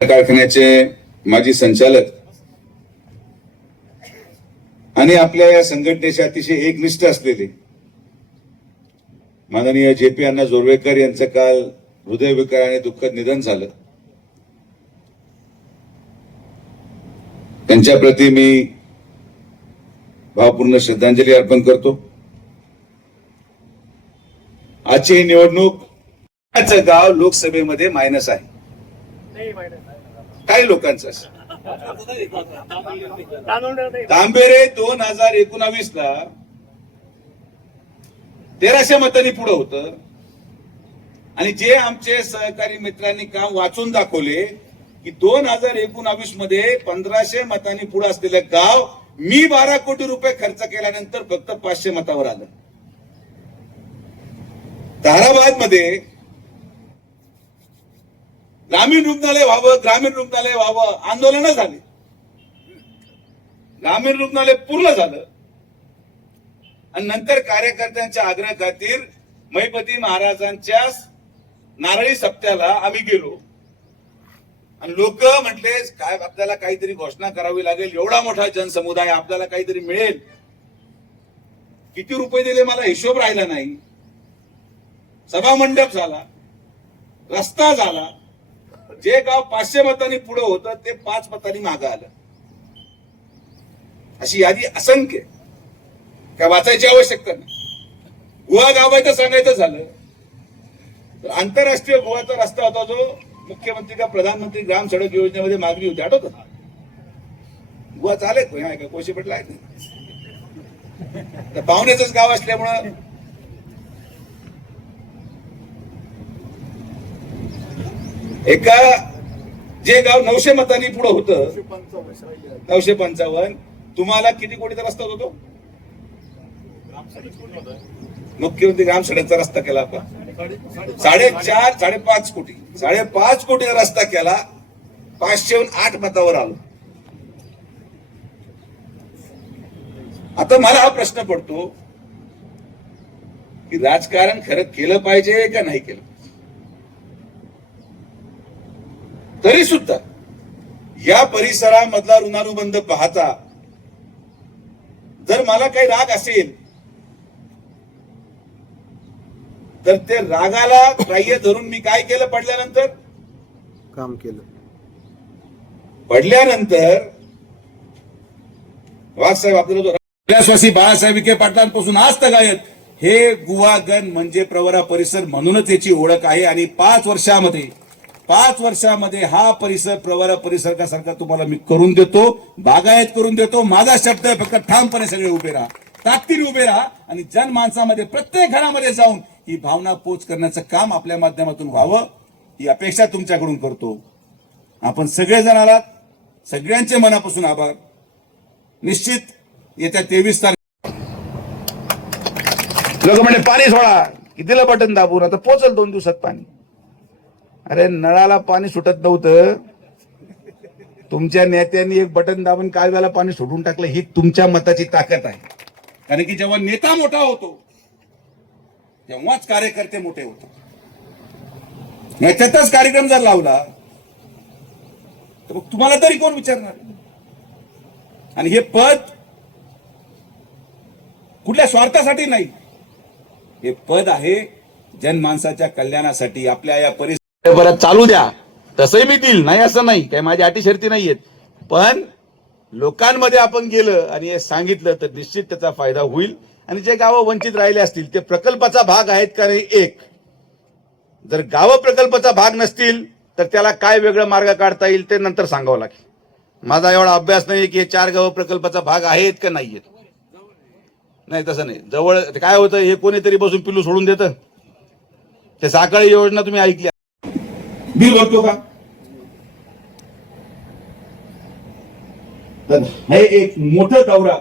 कारखान्याचे माजी संचालक आणि आपल्या या संघटनेचे अतिशय एकनिष्ठ असलेले माननीय जे.पी. अण्णा जोरवेकर यांचं काल हृदयविकाराने दुःखद निधन झालं. त्यांच्या प्रती मी भावपूर्ण श्रद्धांजली अर्पण करतो. आजची ही निवडणूक गाव लोकसभेमध्ये मायनस आहे काही लोकांचं. तांबेरे 2019 ला 1300 मतांनी पुढे होतं आणि जे आमचे सहकारी मित्रांनी काम वाचून दाखवले की 2019 मध्ये 1500 मतांनी पुढे असलेलं गाव मी 12 कोटी रुपये खर्च केल्यानंतर फक्त 500 मतावर आलं. ताराबाद मध्ये ग्रामीण रुग्णालय व्हावं आंदोलन झाले. ग्रामीण रुग्णालय पूर्ण झालं आणि नंतर कार्यकर्त्यांच्या आग्रह खातीर महिपती महाराजांच्या नारळी सप्त्याला आम्ही गेलो आणि लोक म्हटले काय आपल्याला काहीतरी घोषणा करावी लागेल, एवढा मोठा जनसमुदाय आपल्याला काहीतरी मिळेल. किती रुपये दिले मला हिशोब राहिला नाही. सभा मंडप झाला, रस्ता झाला. जे गाव 500 मतांनी पुढे होतं ते 5 मतांनी मागे आलं. अशी यादी असंख्य, काय वाचायची आवश्यकता नाही. गुहा गावाचं सांगायचं झालं तर आंतरराष्ट्रीय गोवाचा रस्ता होता जो मुख्यमंत्री का प्रधानमंत्री ग्राम सडक योजनेमध्ये मागणी होती, आठवत का? गुहा चालेल का कोशी पटला आहे तर पाहुण्याच गाव असल्यामुळं एका जे गाव 900 मतांनी पुढे होतं 955, तुम्हाला किती कोटीचा रस्ता होता तो? मुख्यमंत्री ग्राम सडकचा रस्ता केला आपण 5.5 कोटीचा रस्ता केला. 508 मतावर आलो. आता मला हा प्रश्न पडतो की राजकारण खरं केलं पाहिजे का नाही केलं. तरी सुद्धा या परिसरामधला ऋणानुबंध पाहता जर मला काही राग असेल तर ते रागाला ग्राह्य धरून मी काय केलं, पडल्यानंतर काम केलं. पडल्यानंतर वाघसाहेब आपल्याला कैलासवासी बाळासाहेब विखे पाटलांपासून आज तगायत हे गुहागण म्हणजे प्रवरा परिसर म्हणूनच याची ओळख आहे. आणि 5 वर्षामध्ये हा परिसर प्रवरा परिसरासारखा तुम्हाला मी करून देतो, बागायत करून देतो. माझा शब्द आहे, फक्त ठामपणे सगळे उभे राहा, ताकदीने उभे राहा आणि जनमानसामध्ये प्रत्येक घरामध्ये जाऊन ही भावना पोच करण्याचं काम आपल्या माध्यमातून व्हावं ही अपेक्षा तुमच्याकडून करतो. आपण सगळेजण आलात, सगळ्यांचे मनापासून आभार. निश्चित येत्या 23 तारखेला लोक म्हणजे पाणी सोडा, कितीला बटन दाबून आता पोचल 2 दिवसात पाणी. अरे नळाला पाणी सुटत नव्हतं, तुमच्या नेत्यांनी एक बटन दाबून काय वेळेला पाणी सुटून टाकलं. ही तुमच्या मताची ताकद आहे. कारण की जेव्हा नेता मोठा होतो तेव्हाच कार्यकर्ते मोठे होतात. याच्यातच कार्यक्रम जर लावला तर मग तुम्हाला तरी कोण विचारणार. आणि हे पद कुठल्या स्वार्थासाठी नाही, हे पद आहे जनमानसाच्या कल्याणासाठी. आपल्या या परिसरात चालू द्या, तसंही मी देईल, नाही असं नाही, काही माझ्या अटी शर्ती नाहीयेत. पण लोकांमध्ये आपण गेलं आणि हे सांगितलं तर निश्चित त्याचा फायदा होईल. आणि जे गावं वंचित राहिले असतील ते प्रकल्पाचा भाग आहेत का नाही. एक जर गावं प्रकल्पाचा भाग नसतील तर त्याला काय वेगळं मार्ग काढता येईल ते नंतर सांगावं लागेल. माझा एवढा अभ्यास नाही की हे 4 गावं प्रकल्पाचा भाग आहेत का नाहीयेत. नाही तसं नाही. जवळ काय होतं, हे कोणीतरी बसून पिल्लू सोडून देतं. ते साखळी योजना तुम्ही ऐकली, बिल भरतो का. तर हे एक मोठं दौरा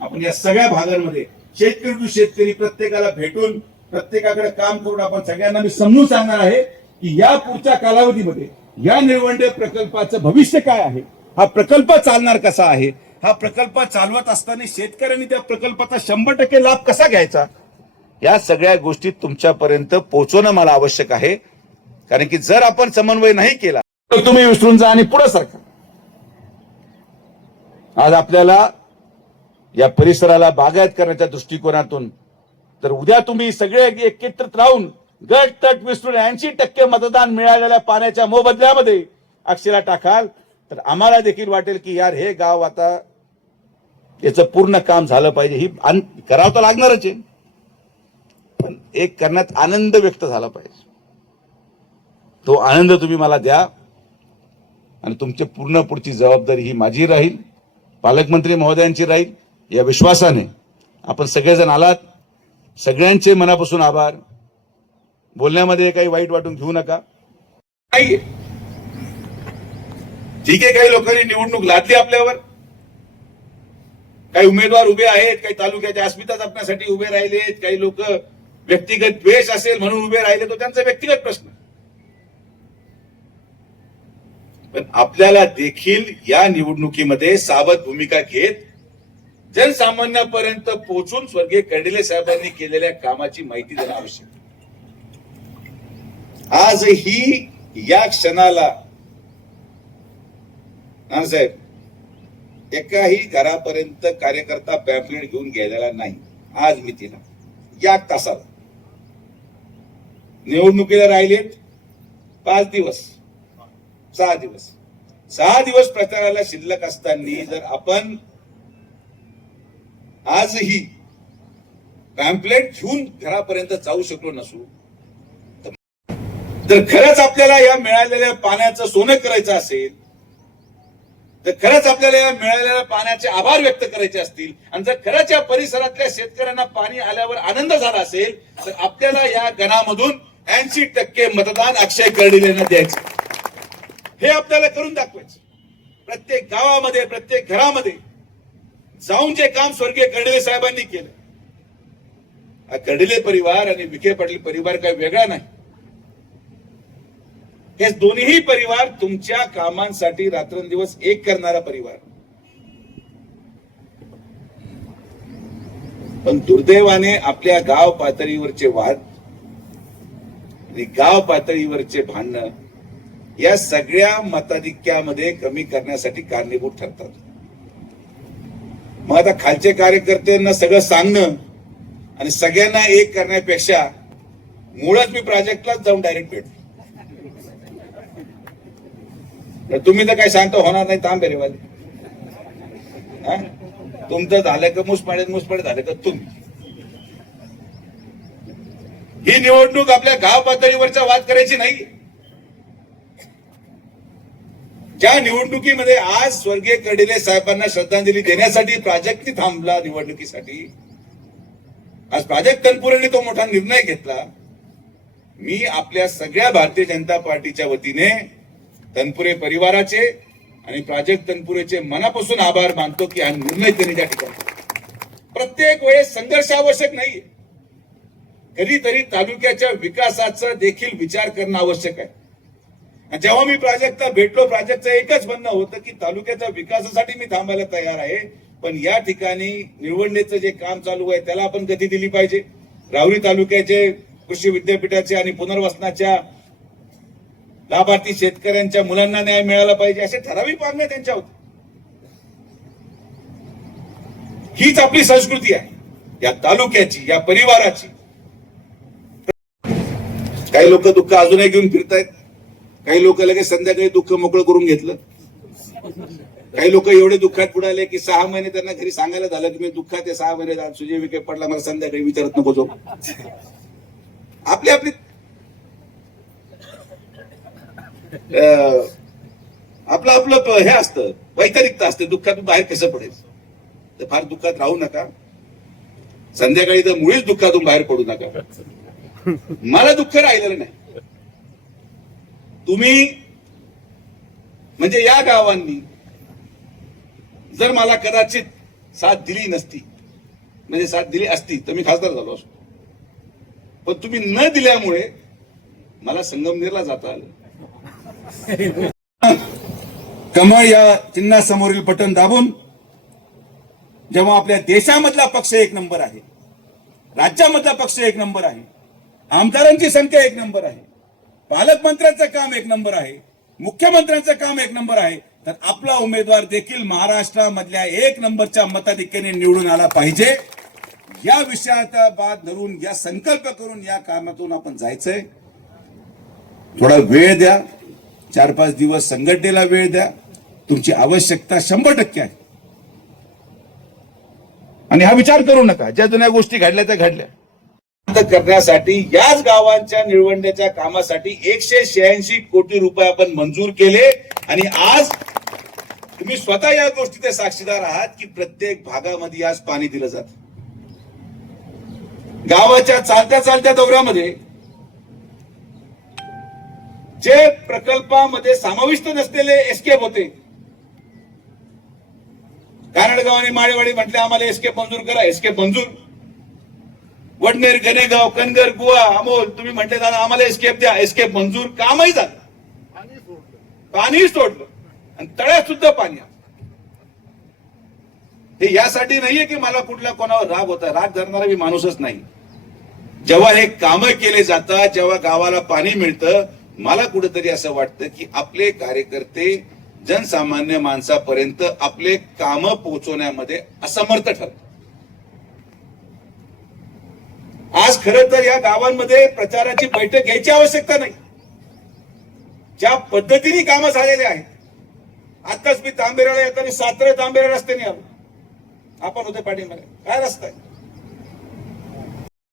आपण या सगळ्या भागांमध्ये शेतकरी टू शेतकरी प्रत्येकाला भेटून प्रत्येकाकडे काम करून आपण सगळ्यांना मी समजून सांगणार आहे की या पुढच्या कालावधीमध्ये या निळवंडे प्रकल्पाचं भविष्य काय आहे, हा प्रकल्प चालणार कसा आहे, हा प्रकल्प चालवत असताना शेतकऱ्यांनी त्या प्रकल्पाचा 100% लाभ कसा घ्यायचा, या सगळ्या गोष्टी तुमच्यापर्यंत पोहोचवणं मला आवश्यक आहे. कारण की जर आपण समन्वय नाही केला तर तुम्ही विसरून जा आणि पुढे सरका. आज आपल्याला या परिसराला बागायत करण्याच्या दृष्टिकोनातून तर उद्या तुम्ही सगळे एकत्रित राहून गट तट विसरून 80% मतदान मिळालेल्या पाण्याच्या मोबदल्यामध्ये अक्षरा टाकाल तर आम्हाला देखील वाटेल की यार हे गाव आता याचं पूर्ण काम झालं पाहिजे. ही करावं तर लागणारच आहे, पण एक करण्यात आनंद व्यक्त झाला पाहिजे. तो आनंद तुम्ही मला द्या आणि तुमची पूर्ण पुढची जबाबदारी ही माझी राहील, पालकमंत्री महोदयांची राहील. या विश्वासाने आपण सगळेजण आलात, सगळ्यांचे मनापासून आभार. बोलण्यामध्ये काही वाईट वाटून घेऊ नका. नाही ठीक आहे, काही लोकांनी निवडणूक लादली आपल्यावर, काही उमेदवार उभे आहेत, काही तालुक्याच्या अस्मिता जपण्यासाठी उभे राहिलेत, काही लोक व्यक्तिगत द्वेष असेल म्हणून उभे राहिले, तो त्यांचा व्यक्तिगत प्रश्न. पण आपल्याला देखील या निवडणुकीमध्ये सावध भूमिका घेत जनसामान्यापर्यंत पोहोचून स्वर्गीय कर्डिले साहेबांनी केलेल्या कामाची माहिती देणं आवश्यक. आजही या क्षणाला नानासाहेब एकाही घरापर्यंत कार्यकर्ता पॅम्पलेट घेऊन गेलेला नाही. आज मी तिला या तासाला निवडणुकीला राहिलेत 5 दिवस 6 दिवस 6 दिवस प्रचाराला शिल्लक असताना जर आपण आजही पॅम्पलेट घेऊन घरापर्यंत जाऊ शकलो नसू तर खरंच आपल्याला या मिळालेल्या पाण्याचं सोनं करायचं असेल तर खरंच आपल्याला या मिळालेल्या पाण्याचे आभार व्यक्त करायचे असतील आणि जर खरंच या परिसरातल्या शेतकऱ्यांना पाणी आल्यावर आनंद झाला असेल तर आपल्याला या गणामधून 80% मतदान अक्षय कर्डिलेंना द्यायचं. हे आपल्याला करून दाखवायचं. प्रत्येक गावामध्ये प्रत्येक घरामध्ये जाऊन जे काम स्वर्गीय कर्डिले साहेबांनी केलं. हा कर्डिले परिवार आणि विखे पाटील परिवार काही वेगळा नाही. हे दोन्ही परिवार तुमच्या कामांसाठी रात्रंदिवस एक करणारा परिवार. पण दुर्दैवाने आपल्या गाव पातळीवरचे वाद आणि गाव पातळीवरचे भांडणं या सगळ्या मताधिक्यामध्ये कमी करण्यासाठी कारणीभूत ठरतात. मग आता खालचे कार्यकर्त्यांना सगळं सांगणं आणि सगळ्यांना एक करण्यापेक्षा मुळात मी प्राजक्तलाच जाऊन डायरेक्ट भेटतो. तुम्ही तर काही शांत होणार नाही. थांब रे वाले, तुमचं झालं का मुसपाडे झालं का तुम्ही. ही निवडणूक आपल्या गाव पातळीवरचा वाद करायची नाही. ज्या निवडणुकीमध्ये आज स्वर्गीय कर्डिले साहेबांना श्रद्धांजली देण्यासाठी प्राजक्तनी थांबला निवडणुकीसाठी, आज प्राजक्त तनपुरेने तो मोठा निर्णय घेतला. मी आपल्या सगळ्या भारतीय जनता पार्टीच्या वतीने तनपुरे परिवाराचे आणि प्राजक्त तनपुरेचे मनापासून आभार मानतो की हा निर्णय त्यांनी त्या ठिकाणी. प्रत्येक वेळेस संघर्ष आवश्यक नाहीये. कधीतरी तालुक्याच्या विकासाचा देखील विचार करणं आवश्यक आहे. जेव्हा मी प्राजक्तला भेटलो, प्राजक्तचं एकच म्हणणं होतं की तालुक्याच्या विकासासाठी मी थांबायला तयार आहे, पण या ठिकाणी निवडणुकीचं जे काम चालू आहे त्याला आपण गती दिली पाहिजे. राहुरी तालुक्याचे कृषी विद्यापीठाचे आणि पुनर्वसनाच्या लाभार्थी शेतकऱ्यांच्या मुलांना न्याय मिळाला पाहिजे, असे ठराविक मागण्या त्यांच्या होत्या. हीच आपली संस्कृती आहे या तालुक्याची, या परिवाराची. काही लोक दुःख अजूनही घेऊन फिरतायत. काही लोक लगेच संध्याकाळी दुःख मोकळं करून घेतलं. काही लोक एवढे दुःखात बुडाले की 6 महिने त्यांना घरी सांगायला झालं की मी दुःखात आहे, 6 महिने झाले, सुजय विखे पडला, मला संध्याकाळी विचारत नको जो. आपली आपली आपलं आपलं हे असतं, वैचारिकता असते. दुःखातून बाहेर कसं पडायचं. तर फार दुःखात राहू नका. संध्याकाळी तर मुळीच दुःखातून बाहेर पडू नका. मला दुःख राहिलेलं नाही. तुम्ही म्हणजे या गावांनी जर मला कदाचित साथ दिली नसती, म्हणजे साथ दिली असती तर मी खासदार झालो असतो. पण तुम्ही न दिल्यामुळे मला संगमनेरला जाता आलं. कमळ या चिन्हासमोरील बटन दाबून जेव्हा आपल्या देशामधला पक्ष 1 नंबर आहे, राज्यामधला पक्ष 1 नंबर आहे, आमदारांची संख्या 1 नंबर आहे, पालकमंत्र्यांचं काम 1 नंबर आहे, मुख्यमंत्र्यांचं काम एक नंबर आहे, तर आपला उमेदवार देखील महाराष्ट्रामधल्या एक नंबरच्या मताधिक्याने निवडून आला पाहिजे. या विषयाचा बाद धरून, या संकल्प करून या कामातून आपण जायचंय. थोडा वेळ द्या, 4-5 दिवस संघटनेला वेळ द्या. तुमची आवश्यकता 100% आहे. आणि हा विचार करू नका, ज्या जुन्या गोष्टी घडल्या त्या घडल्या. करण्यासाठी याच गावांच्या निळवंड्याच्या कामासाठी 186 कोटी रुपये आपण मंजूर केले. आणि आज तुम्ही स्वतः या गोष्टीचे साक्षीदार आहात की प्रत्येक भागामध्ये आज पाणी दिलं जात. गावाच्या चालत्या दौऱ्यामध्ये जे प्रकल्पामध्ये समाविष्ट नसलेले एस्केप होते, कानडगाव आणि माळेवाडी म्हटले आम्हाला एस्केप मंजूर करा, एस्केप मंजूर. वडनेर, गणेगाव, कनगर, गुवा, अमोल तुम्ही म्हटले दादा आम्हाला एस्केप द्या, एस्केप मंजूर. कामही झालं, पाणी सोडलं आणि तळ्यात सुद्धा पाणी. हे यासाठी नाहीये की मला कुठल्या कोणावर राग होता, राग धरणारा मी माणूसच नाही. जेव्हा हे कामं केले जातात, जेव्हा गावाला पाणी मिळतं, मला कुठेतरी असं वाटतं की आपले कार्यकर्ते जनसामान्य माणसापर्यंत आपले कामं पोहोचवण्यामध्ये असमर्थ ठरतात. आज खरं तर या गावांमध्ये प्रचाराची बैठक घ्यायची आवश्यकता नाही. ज्या पद्धतीने कामं झालेली आहेत. आताच मी तांबेराला येताना सातारा तांबेरा रस्त्याने आलो, आपण होते पाठीमध्ये. काय रस्ता आहे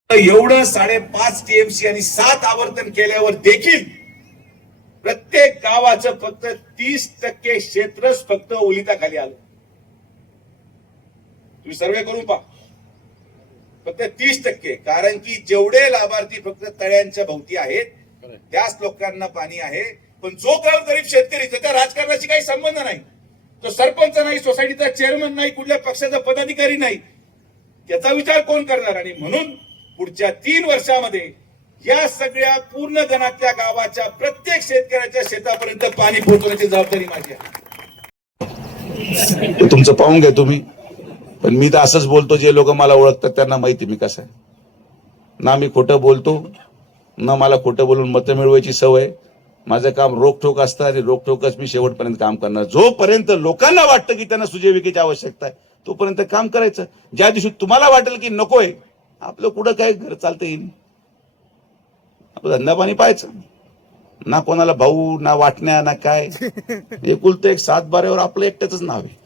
एवढं 5.5 TMC आणि 7 आवर्तन केल्यावर देखील प्रत्येक गावाचं फक्त 30% क्षेत्रच फक्त ओलिताखाली आलं. तुम्ही सर्वे करून पहा, फक्त 30%. कारण की जेवढे लाभार्थी फक्त तळ्यांच्या भोवती आहेत त्याच लोकांना पाणी आहे. पण जो गरीब शेतकरी, त्याच्या राजकारणाशी काही संबंध नाही, तो सरपंच नाही, सोसायटीचा चेअरमन नाही, कुठल्या पक्षाचा पदाधिकारी नाही, त्याचा विचार कोण करणार? आणि म्हणून पुढच्या 3 वर्षामध्ये या सगळ्या पूर्ण गणातल्या गावाच्या प्रत्येक शेतकऱ्याच्या शेतापर्यंत पाणी पोहोचवण्याची जबाबदारी माझी आहे. तुमचं पाहून घ्या तुम्ही. पण मी तर असंच बोलतो, जे लोक मला ओळखतात त्यांना माहिती मी कसं आहे. ना मी खोटं बोलतो, ना मला खोटं बोलून मतं मिळवायची सवय. माझं काम रोखठोक असतं आणि रोखठोकच मी शेवटपर्यंत काम करणार. जोपर्यंत लोकांना वाटतं की त्यांना सुजयविकेची आवश्यकता आहे तोपर्यंत काम करायचं. ज्या दिवशी तुम्हाला वाटेल की नकोय, आपलं कुठं काय घर चालतं येईल, आपलं धंदा पाणी पाहायचं. ना कोणाला भाऊ, ना वाटण्या, ना काय. एकुलतं एक 7-12वर आपलं एकट्याच नाव आहे.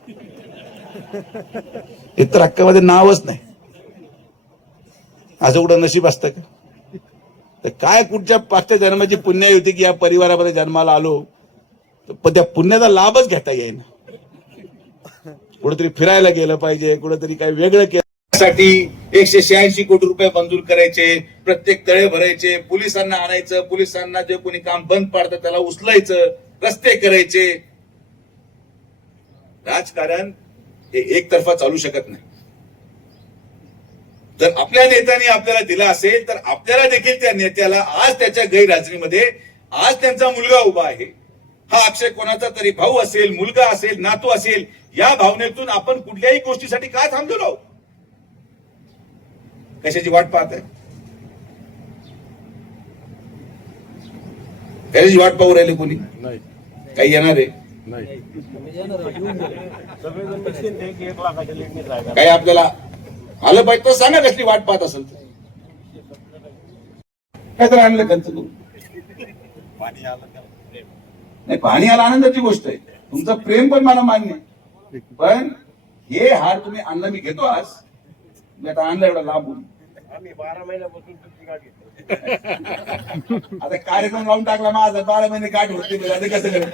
इतर हक्कामध्ये नावच नाही. असं कुठं नशीब असतं का? तर काय कुठच्या पाचच्या जन्माची पुण्य होती की या परिवारामध्ये जन्माला आलो, पण त्या पुण्याचा लाभच घेता येईना. कुठेतरी फिरायला गेलं पाहिजे, कुठेतरी काही वेगळं केलं. साठी 186 कोटी रुपये मंजूर करायचे, प्रत्येक तळे भरायचे, पोलिसांना आणायचं, पोलिसांना जे कोणी काम बंद पाडतं त्याला उचलायचं, रस्ते करायचे. राजकारण हे एकतर्फा चालू शकत नाही. जर आपल्या नेत्याने आपल्याला दिला असेल तर आपल्याला देखील त्या नेत्याला आज त्याच्या गैरहजेरीमध्ये आज त्यांचा मुलगा उभा आहे. हा अक्षय कोणाचा तरी भाऊ असेल, मुलगा असेल, नातू असेल, या भावनेतून आपण कुठल्याही गोष्टीसाठी काय थांबलेलो आहोत? कशाची वाट पाहत आहे? कशाची वाट पाहू राहिले कोणी? काही येणार आहे? काही आपल्याला आलं पाहिजे तर सांगा, कसली वाट पाहत असेल तर. काय तर आणलं खर्च करून नाही, पाणी आलं आनंदाची गोष्ट आहे. तुमचं प्रेम पण मला मान्य आहे. पण हे हार तुम्ही आणलं, मी घेतो आज. मी आता आणलं एवढा लांबून. आम्ही 12 महिन्यापासून तुमची गाठ घेतो. आता कार्यक्रम लावून टाकला माझा, 12 महिने गाठ होती. कसं करायचं?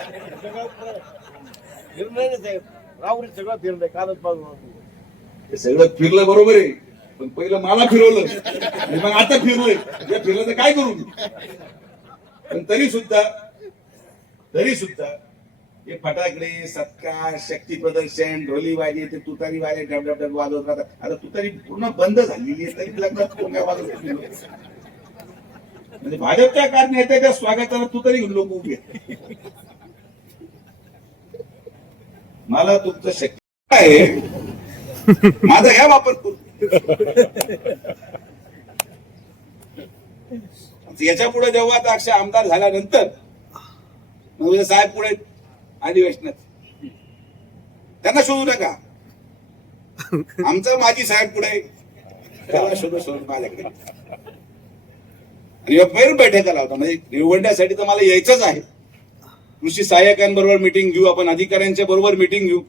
फिरलंय साहेब, राहुरी सगळं फिरलंय कालच बाजू. हे सगळं फिरलं बरोबर आहे, पण पहिलं मला फिरवलं आणि मग आता फिरलोय. हे फिरलं तर काय करू? पण तरी सुद्धा हे फटाकडे, सत्कार, शक्ती प्रदर्शन, ढोली वाजे, ते तुतारी वाजे डब वाजवत राहतात. आता तुतारी पूर्ण बंद झालेली आहे, तरी लग्नात कोण काय वाजवत? म्हणजे भाजपच्या नेत्याच्या स्वागताला तुतारी घेऊन लोक उभी आहेत. मला तुमचं शक्य आहे, माझा ह्या वापर करू. याच्या पुढे जेव्हा आता अक्षय आमदार झाल्यानंतर मग साहेब पुढे अधिवेशनात त्यांना शोधू नका. आमचा माजी साहेब पुढे त्याला शोधून माझ्याकडे आणि पैर बैठका लावता. म्हणजे निवडण्यासाठी तर मला यायचंच आहे. कृषी सहाय्यकांबरोबर मिटिंग घेऊ, आपण अधिकाऱ्यांच्या बरोबर मिटिंग घेऊ,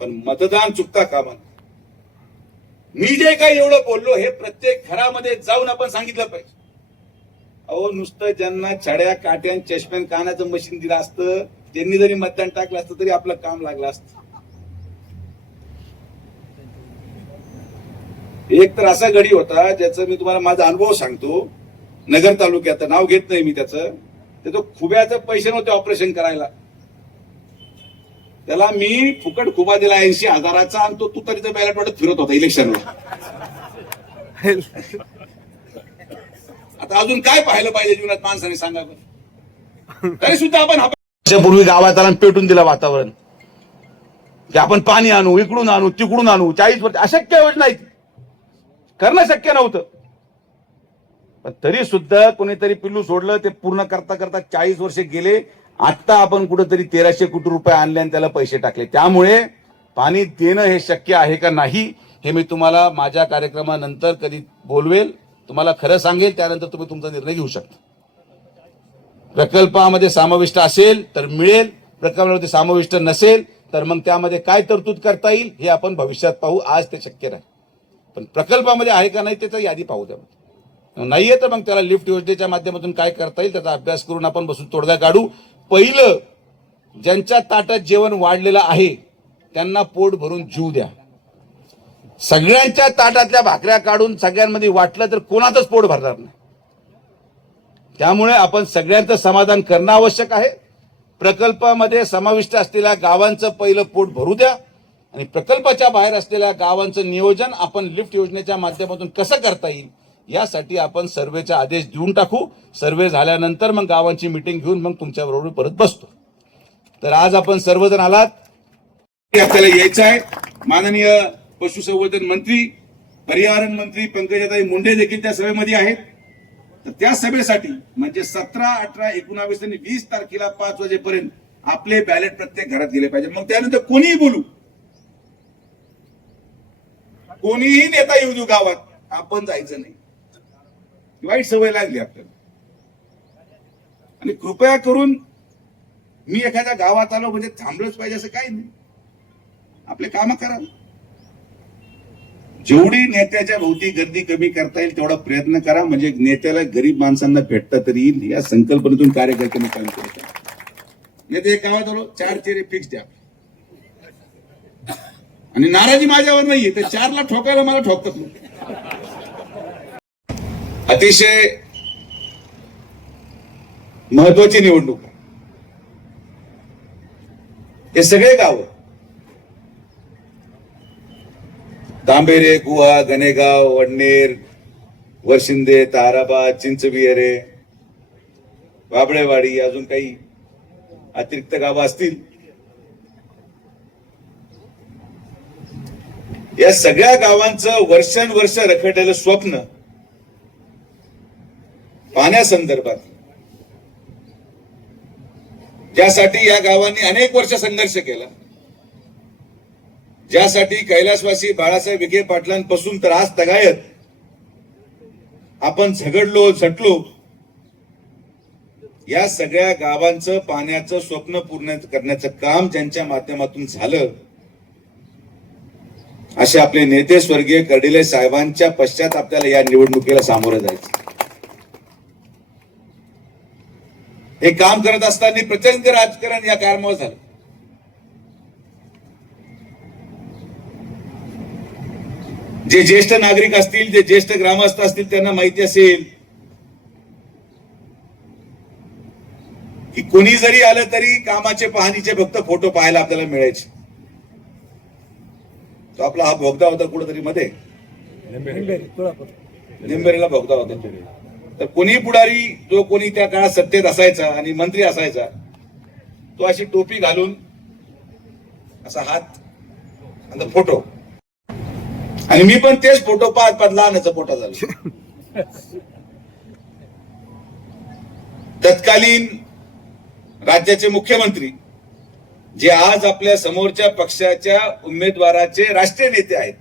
पण मतदान चुकता कामा नये. मी जे काही एवढं बोललो हे प्रत्येक घरामध्ये जाऊन आपण सांगितलं पाहिजे. अहो नुसतं ज्यांना छड्या काट्यान चष्म्यान कानाचं मशीन दिलं असतं, त्यांनी जरी मतदान टाकलं असतं तरी आपलं काम लागलं असतं. एक तर असा गडी होता ज्याचं मी तुम्हाला माझा अनुभव सांगतो. नगर तालुक्यात नाव घेत नाही मी त्याचं खुब्याचं पैसे नव्हते ऑपरेशन करायला. त्याला मी फुकट खुबा दिला 80,000चा आणि तो तुतारीचं बॅलेट वाटत फिरत होता इलेक्शनवर. आता अजून काय पाहिलं पाहिजे जीवनात माणसाने सांगा बरं. तरी सुद्धा आपण वर्षापूर्वी गावात आला पेटून दिलं वातावरण की आपण पाणी आणू, इकडून आणू, तिकडून आणू. 40 वर्ष अशक्य योजना आहेत, करणं शक्य नव्हतं. पण तरी सुद्धा कोणीतरी पिल्लू सोडलं, ते पूर्ण करता करता 40 वर्ष गेले. आता आपण कुठेतरी 1300 कोटी रुपये आणले आणि त्याला पैसे टाकले. त्यामुळे पाणी देणं हे शक्य आहे का नाही हे मी तुम्हाला माझ्या कार्यक्रमानंतर कधी बोलवेल, तुम्हाला खरं सांगेल, त्यानंतर तुम्ही तुमचा निर्णय घेऊ शकता. प्रकल्पामध्ये समाविष्ट असेल तर मिळेल, प्रकल्पामध्ये समाविष्ट नसेल तर मग त्यामध्ये काय तरतूद करता येईल हे आपण भविष्यात पाहू. आज ते शक्य नाही, पण प्रकल्पामध्ये आहे का नाही त्याचा यादी पाहू द्या. नाहीये तर मग त्याला लिफ्ट योजनेच्या माध्यमातून काय करता येईल त्याचा अभ्यास करून आपण बसून तोडगा काढू. पहिलं ज्यांच्या ताटात जेवण वाढलेलं आहे त्यांना पोट भरून जीव द्या. सगळ्यांच्या ताटातल्या भाकऱ्या काढून सगळ्यांमध्ये वाटलं तर कोणाचंच पोट भरणार नाही. त्यामुळे आपण सगळ्यांचं समाधान करणं आवश्यक आहे. प्रकल्पामध्ये समाविष्ट असलेल्या गावांचं पहिलं पोट भरू द्या आणि प्रकल्पाच्या बाहेर असलेल्या गावांचं नियोजन आपण लिफ्ट योजनेच्या माध्यमातून कसं करता येईल यासाठी आपण सर्वेचे आदेश देऊन टाकू. सर्वे झाल्यानंतर मग गावांची मिटिंग घेऊन मग तुमच्या बरोबर परत बसतो. तर आज आपण सर्वजण आलात, आपल्याला यायचं आहे. माननीय पशुसंवर्धन मंत्री, पर्यावरण मंत्री पंकजाताई मुंडे देखील त्या सभेमध्ये आहेत. तर त्या सभेसाठी म्हणजे 17, 18, 19 आणि 20 तारखेला 5 वाजेपर्यंत आपले बॅलेट प्रत्येक घरात गेले पाहिजे. मग त्यानंतर कोणीही बोलू, कोणीही नेता येऊ देऊ गावात, आपण जायचं नाही. वाईट सवय लागली आपल्याला. आणि कृपया करून मी एखाद्या गावात आलो म्हणजे थांबलंच पाहिजे असं काही नाही. आपले काम करा. जेवढी नेत्याच्या भोवती गर्दी कमी करता येईल तेवढा प्रयत्न करा. म्हणजे नेत्याला गरीब माणसांना भेटता तरी येईल या संकल्पनेतून कार्यकर्त्यांनी काम केलं. नेते एक गावात आलो 4 चेहरे फिक्स द्या. आणि नाराजी माझ्यावर नाहीये, तर 4ला ठोकायला मला ठोकतात नाही. अतिशय महत्वाची निवडणूक. हे सगळे गाव तांबेरे, गुहा, गणेगाव, वडनेर, वरशिंदे, ताराबाद, चिंचबिहारे, बाबळेवाडी, अजून काही अतिरिक्त गावं असतील. या सगळ्या गावांचं वर्षानुवर्ष रखडलेलं स्वप्न पाण्यासंदर्भात, ज्यासाठी या गावांनी अनेक वर्ष संघर्ष केला, ज्यासाठी कैलासवासी बाळासाहेब विखे पाटलांपासून तर आज तगायत आपण झगडलो, झटलो, या सगळ्या गावांचं पाण्याचं स्वप्न पूर्ण करण्याचं काम ज्यांच्या माध्यमातून झालं असे आपले नेते स्वर्गीय कर्डिले साहेबांच्या पश्चात आपल्याला या निवडणुकीला सामोरं जायचं. हे काम करत असताना प्रचंड राजकारण या कारणामुळे झालं. जे ज्येष्ठ नागरिक असतील, जे ज्येष्ठ ग्रामस्थ असतील त्यांना माहिती असेल की कोणी जरी आलं तरी कामाचे पाहणीचे फक्त फोटो पाहायला आपल्याला मिळायचे. तो आपला हा भोगदा होता कुठेतरी मध्ये निंबेरीला भोगदा होता. तर कोणी पुढारी जो कोणी त्या काळात सत्तेत असायचा आणि मंत्री असायचा तो अशी टोपी घालून असा हात आणि फोटो, आणि मी पण तेच फोटो पाहत पाहत लहानाचा पोटा झाला. तत्कालीन राज्याचे मुख्यमंत्री जे आज आपल्या समोरच्या पक्षाच्या उमेदवाराचे राष्ट्रीय नेते आहेत,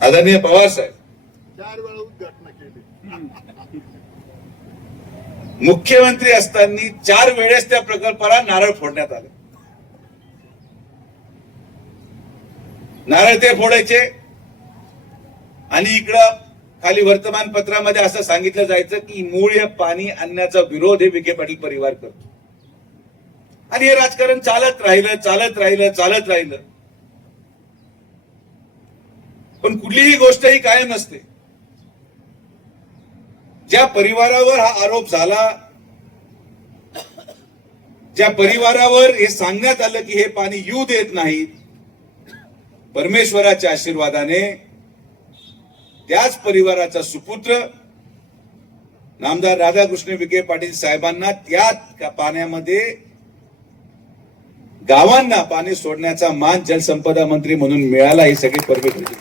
आदरणीय पवार साहेब, 4 वेळा उद्घाटन केली. मुख्यमंत्री असताना 4 वेळेस त्या प्रकल्पाला नारळ फोडण्यात आले. नारळ ते फोडायचे आणि इकडं खाली वर्तमानपत्रामध्ये असं सांगितलं जायचं की मूळ हे पाणी आणण्याचा विरोध हे विखे पाटील परिवार करतो. आणि हे राजकारण चालत राहिलं. पण कुठलीही गोष्ट ही कायम नसते. ज्या परिवारावर हा आरोप झाला, ज्या परिवारावर हे सांगण्यात आलं की हे पाणी येऊ देत नाहीत, परमेश्वराच्या आशीर्वादाने त्याच परिवाराचा सुपुत्र नामदार राधाकृष्ण विखे पाटील साहेबांना त्या पाण्यामध्ये गावांना पाणी सोडण्याचा मान जलसंपदा मंत्री म्हणून मिळाला. ही सगळी परमेश्वराची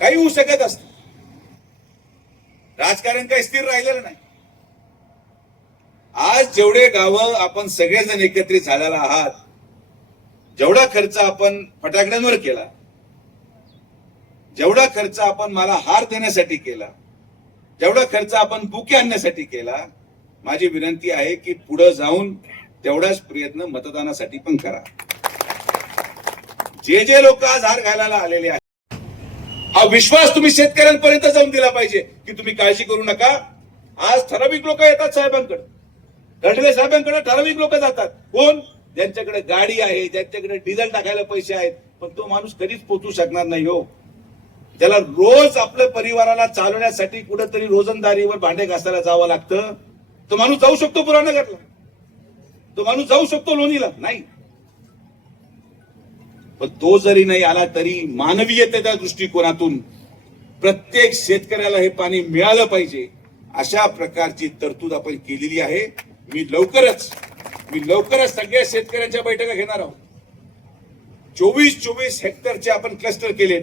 काही होऊ शकत असत. राजकारण काही स्थिर राहिलेलं नाही. आज जेवढे गावं आपण सगळेजण एकत्रित झालेला आहात, जेवढा खर्च आपण फटाकड्यांवर केला, जेवढा खर्च आपण मला हार देण्यासाठी केला, जेवढा खर्च आपण बुके आणण्यासाठी केला, माझी विनंती आहे की पुढे जाऊन तेवढाच प्रयत्न मतदानासाठी पण करा. जे लोक आज हार घालायला आलेले आहेत, हा विश्वास तुम्ही शेतकऱ्यांपर्यंत जाऊन दिला पाहिजे की तुम्ही काळजी करू नका. आज ठराविक लोक येतात साहेबांकडे, रणवे साहेबांकडे ठराविक लोक जातात. कोण? ज्यांच्याकडे गाडी आहे, ज्यांच्याकडे डिझेल टाकायला पैसे आहेत. पण तो माणूस कधीच पोचू शकणार नाही हो. त्याला रोज आपल्या परिवाराला चालवण्यासाठी कुठेतरी रोजंदारीवर भांडे घासायला जावं लागतं. तो माणूस जाऊ शकतो पुराणनगरला, तो माणूस जाऊ शकतो लोणीला, नाही. पण तो जरी नाही आला तरी मानवीयतेच्या दृष्टिकोनातून प्रत्येक शेतकऱ्याला हे पाणी मिळालं पाहिजे, अशा प्रकारची तरतूद आपण केलेली आहे. मी लवकरच सगळ्या शेतकऱ्यांच्या बैठका घेणार आहोत. 24 हेक्टरचे आपण क्लस्टर केले.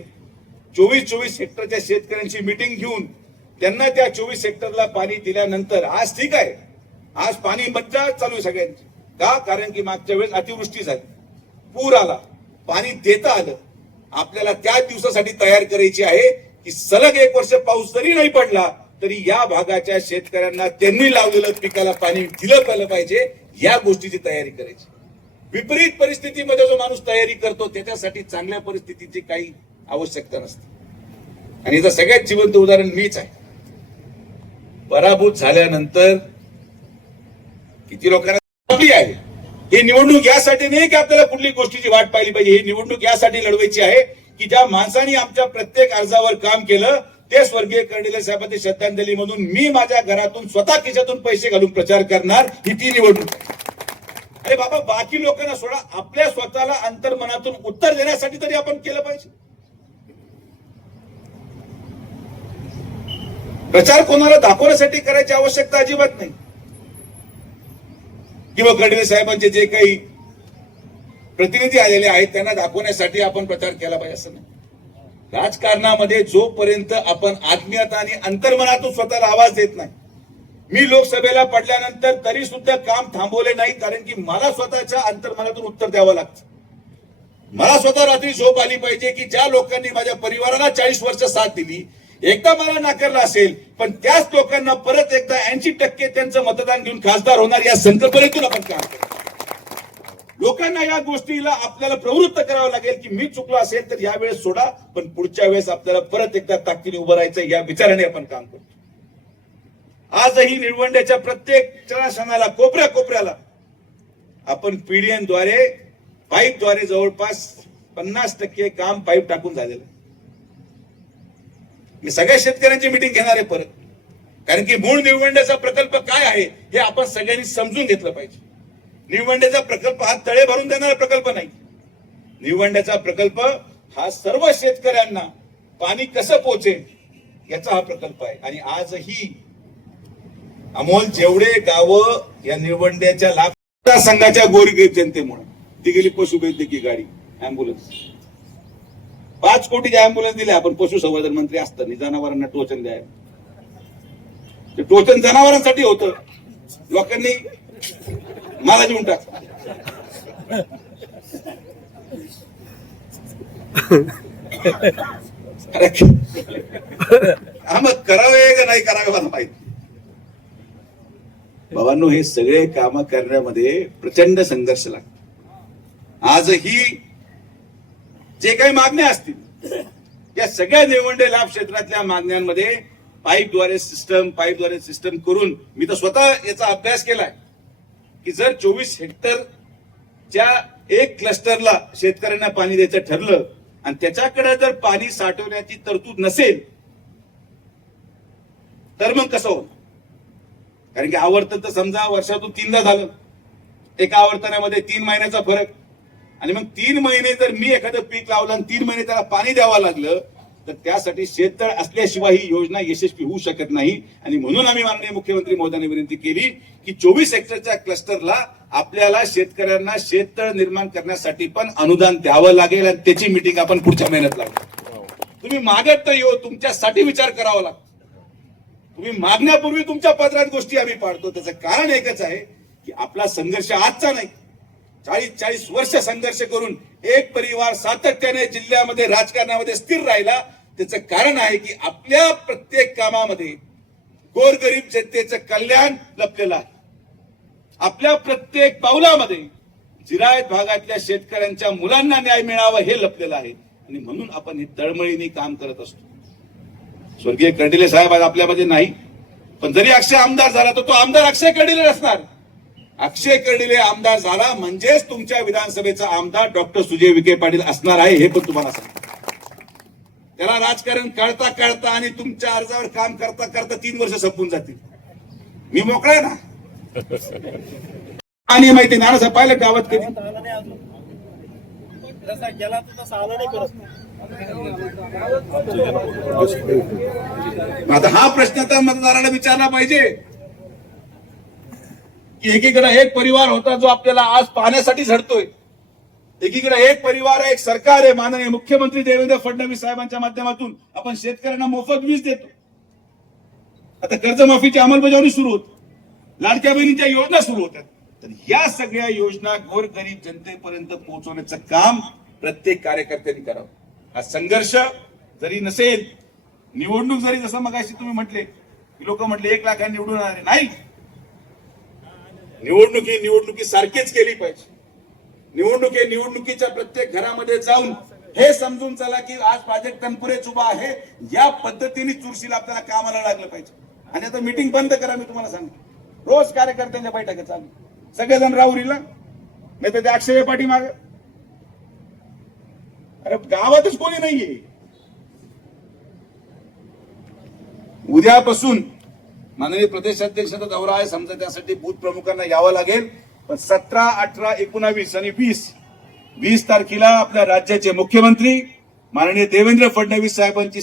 24 हेक्टरच्या शेतकऱ्यांची मीटिंग घेऊन त्यांना त्या 24 हेक्टरला पाणी दिल्यानंतर आज ठीक आहे, आज पाणी मज्जा चालू आहे सगळ्यांची. का? कारण की मागच्या वेळेस अतिवृष्टी झाली, पूर आला, पाणी देता आलं. आपल्याला त्या दिवसासाठी तयार करायची आहे की सलग 1 वर्ष पाऊस जरी नाही पडला तरी या भागाच्या शेतकऱ्यांना त्यांनी लावलेलं पिकाला पाणी दिलं पाहिजे, या गोष्टीची तयारी करायची. विपरीत परिस्थितीमध्ये जो माणूस तयारी करतो त्याच्यासाठी चांगल्या परिस्थितीची काही आवश्यकता नसते. आणि याचं सगळ्यात जिवंत उदाहरण मीच आहे. पराभूत झाल्यानंतर किती लोकांना आहे. ही निवडणूक यासाठी नाही की आपल्याला कुठली गोष्टीची वाट पाहिली पाहिजे. ही निवडणूक यासाठी लढवायची आहे की ज्या माणसांनी आमच्या प्रत्येक अर्जावर काम केलं ते स्वर्गीय कर्डिले साहेबांची श्रद्धांजली म्हणून मी माझ्या घरातून स्वतः खिशातून पैसे घालून प्रचार करणार. ही ती निवडणूक आहे. अरे बाबा, बाकी लोकांना सोडा, आपल्या स्वतःला अंतर्मनातून उत्तर देण्यासाठी तरी आपण केलं पाहिजे. प्रचार कोणाला दाखवण्यासाठी करायची आवश्यकता अजिबात नाही. किंवा कर्डिले साहेबांचे जे काही प्रतिनिधी आलेले आहेत त्यांना दाखवण्यासाठी आपण प्रचार केला पाहिजे असं नाही. राजकारणामध्ये जोपर्यंत आपण आत्मीयता आणि अंतर्मनातून स्वतःला आवाज देत नाही. मी लोकसभेला पडल्यानंतर तरी सुद्धा काम थांबवले नाही, कारण की मला स्वतःच्या अंतर्मनातून उत्तर द्यावं लागतं. मला स्वतः रात्री झोप आली पाहिजे की ज्या लोकांनी माझ्या परिवाराला 40 वर्ष साथ दिली, एकदा मला नाकारलं असेल पण त्याच लोकांना परत एकदा 80% त्यांचं मतदान घेऊन खासदार होणार या संकल्पनेतून आपण काम करतो. लोकांना या गोष्टीला आपल्याला प्रवृत्त करावं लागेल की मी चुकलो असेल तर या वेळेस सोडा, पण पुढच्या वेळेस आपल्याला परत एकदा ताकदीने उभं राहायचं या विचाराने आपण काम करतो. आजही निळवंड्याच्या प्रत्येक क्षणाला कोपऱ्याला आपण पीडीएनद्वारे पाईपद्वारे जवळपास 50% काम पाईप टाकून झालेलं. मी सगळ्या शेतकऱ्यांची मीटिंग घेणार आहे परत, कारण की मूळ निळवंड्याचा प्रकल्प काय आहे हे आपण सगळ्यांनी समजून घेतलं पाहिजे. निळवंड्याचा प्रकल्प हा तळे भरून देणारा प्रकल्प नाही. निळवंड्याचा प्रकल्प हा सर्व शेतकऱ्यांना पाणी कसं पोहोचेल याचा हा प्रकल्प आहे. आणि आजही अमोल जेवढे गावं या निळवंड्याच्या लाभ संघाच्या गोरगरीब जनतेमुळे ती गेली पशुवैद्यकीय गाडी, अँब्युलन्स, 5 कोटीचे अँब्युलन्स दिले आपण पशुसंवर्धन मंत्री असताना जनावरांना टोचन द्यायला. ते टोचन जनावरांसाठी होतं. लोकांनी मला देऊन टाक. अरे हा मग करावे का नाही करावे मला माहिती. बाबांनो, हे सगळे काम करण्यामध्ये प्रचंड संघर्ष लागतो. आजही जे काही मागण्या असतील या सगळ्या निवडणूक लाभ क्षेत्रातल्या मागण्यांमध्ये पाईपद्वारे सिस्टम करून मी तर स्वतः याचा अभ्यास केलाय की जर 24 हेक्टरच्या एक क्लस्टरला शेतकऱ्यांना पाणी द्यायचं ठरलं आणि त्याच्याकडे जर पाणी साठवण्याची तरतूद नसेल तर मग कसं होतं. कारण की आवर्तन तर समजा वर्षातून 3दा झालं, एका आवर्तनामध्ये 3 महिन्याचा फरक. आणि मग 3 महिने जर मी एखादं पीक लावलं आणि 3 महिने त्याला पाणी द्यावं लागलं तर त्यासाठी शेततळ असल्याशिवाय ही योजना यशस्वी होऊ शकत नाही. आणि म्हणून आम्ही माननीय मुख्यमंत्री महोदयांनी विनंती केली की 24 हेक्टरच्या क्लस्टरला आपल्याला शेतकऱ्यांना शेततळ निर्माण करण्यासाठी पण अनुदान द्यावं लागेल आणि त्याची मीटिंग आपण पुढच्या महिन्यात लावू. तुम्ही मागत तर येऊ, तुमच्यासाठी विचार करावा लागतो. तुम्ही मागण्यापूर्वी तुमच्या पदरात गोष्टी आम्ही पाडतो. त्याचं कारण एकच आहे की आपला संघर्ष आजचा नाही, 40 वर्ष संघर्ष करून एक परिवार सातत्याने जिल्ह्यामध्ये राजकारणामध्ये स्थिर राहिला. त्याचं कारण आहे की आपल्या प्रत्येक कामामध्ये गोरगरीब जनतेचं कल्याण लपलेलं आहे. आपल्या प्रत्येक पावलामध्ये जिरायत भागातल्या शेतकऱ्यांच्या मुलांना न्याय मिळावा हे लपलेलं आहे. आणि म्हणून आपण ही तळमळीने काम करत असतो. स्वर्गीय कर्डिले साहेब आज आपल्यामध्ये नाही, पण जरी अक्षय आमदार झाला तर तो आमदार अक्षय कर्डिले नसणार. अक्षय कर्डिले आमदार झाला म्हणजेच तुमच्या विधानसभेचा आमदार डॉक्टर सुजय विखे पाटील असणार आहे हे पण तुम्हाला सांगतो. त्याला राजकारण कळता कळता आणि तुमच्या अर्जावर काम करता करता 3 वर्ष संपून जातील. मी मोकळा आहे ना. आणि माहिती नानासाहेब पाहिलं गावात कधी आता हा प्रश्न तर मतदाराला विचारला पाहिजे की एकीकडे एक परिवार होता जो आपल्याला आज पाहण्यासाठी झडतोय, एकीकडे एक परिवार आहे, एक सरकार आहे. माननीय मुख्यमंत्री देवेंद्र फडणवीस साहेबांच्या माध्यमातून आपण शेतकऱ्यांना मोफत वीज देतो. आता कर्जमाफीची अंमलबजावणी सुरू होती, लाडक्या बहिणीच्या योजना सुरू होत्या. तर या सगळ्या योजना गोरगरीब जनतेपर्यंत पोहोचवण्याचं काम प्रत्येक कार्यकर्त्यांनी करावं. हा संघर्ष जरी नसेल, निवडणूक जरी जसं मगाशी तुम्ही म्हटले की लोक म्हटले 1 लाखांनी निवडून आले, नाही. निवडणूक ही निवडणुकीसारखीच केली पाहिजे. निवडणुकीच्या प्रत्येक घरामध्ये जाऊन हे समजून चला की आज प्रोजेक्ट तनपुरेच उभा आहे, या पद्धतीने चुरशीला आपल्याला कामाला लागलं पाहिजे. आणि आता मीटिंग बंद करा, मी तुम्हाला सांगतो. रोज कार्यकर्त्यांच्या बैठका चालू, सगळेजण राहुरीला, नाही तर ते अक्षय पाठी माग. अरे गावातच कोणी नाहीये. उद्यापासून माननीय प्रदेशाध्यक्षाचा दौरा आहे, समजा त्यासाठी बूथ प्रमुखांना यावं लागेल. पण 17, 18, 19 आणि 20 तारखेला आपल्या राज्याचे मुख्यमंत्री माननीय देवेंद्र फडणवीस साहेबांची